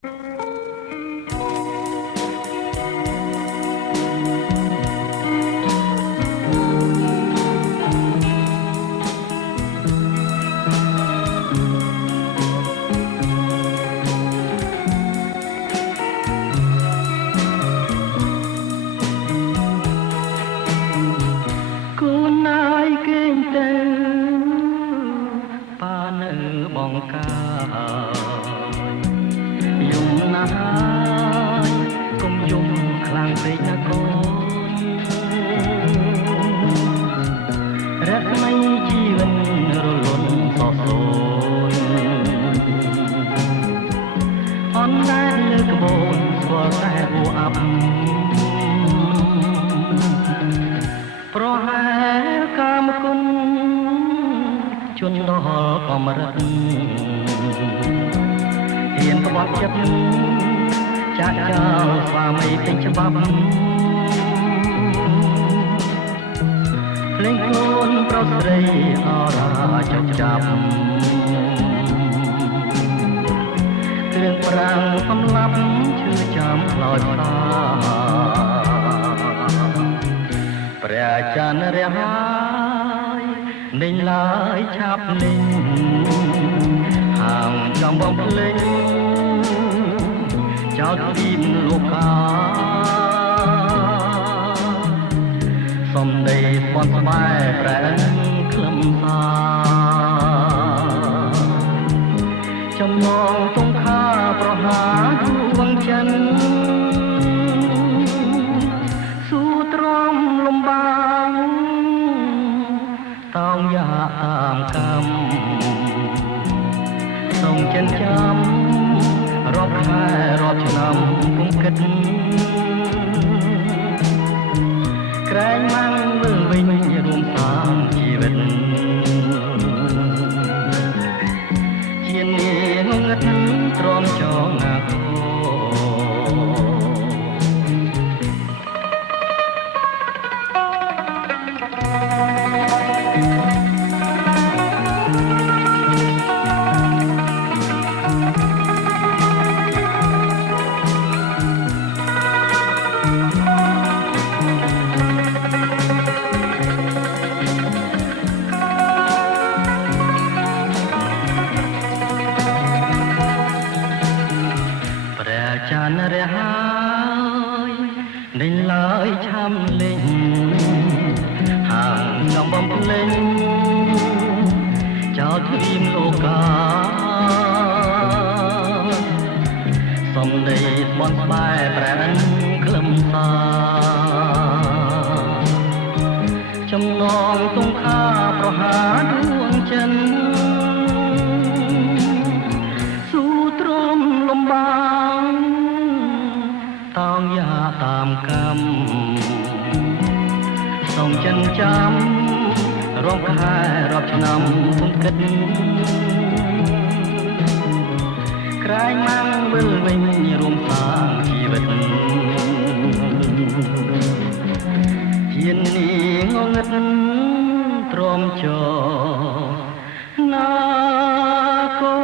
បងកាយំណាស់កុំយំខ្លាំងពេកណាកូនរកមិនជីវិតរលត់សោសូនអនតែលើក្បូនស្គាល់តែហួអាប់ប្រហែលកាមគុណជន់ដល់កំរិតហ៊ានក្បត់ចិត្តចាក់ចោលស្វាមីពេញច្បាប់ភ្លេងខ្លួនប្រុសស្រីអរាចុកចាប់គ្រឿងប្រាំងសំឡាប់ឈឺចាំខ្លោចផ្លាព្រះច័ន្ទរះហើយលេងឡើយឆាប់លេងហាងចំបងភ្លេងចោលទីមលោកកាសំដីស្ពន់ស្បែប្រែខ្លឹមសាចំណងទងខាប្រហាដួងចិនស៊ូទ្រាំលំបាតោងយ៉ាតាមកម្មសូមចិនចាំរាប់ខែរាប់ឆ្នាំពុំគិតក្រែងម៉ាំងមើលវិញរួមសាងជីវិតជានាងងឹតទ្រាំចងណាគោច័ន្ទរះហើយលេងឡើយឆាំលេងហាងចំបំភ្លេងចោលទ្វីមលោកាសំដីស្បន់ស្បែប្រែនខ្លឹមសាចំណងទងខាប្រហាដួងចិនស៊ូទ្រាំលំបាតោងយ៉ាតាមកម្មសូមចិនចាំរាប់ខែរាប់ឆ្នាំពុំគិតក្រែងម៉ាំងវិលវិញរួមសាងជីវិតជានាងងឹតទ្រាំចណាកូ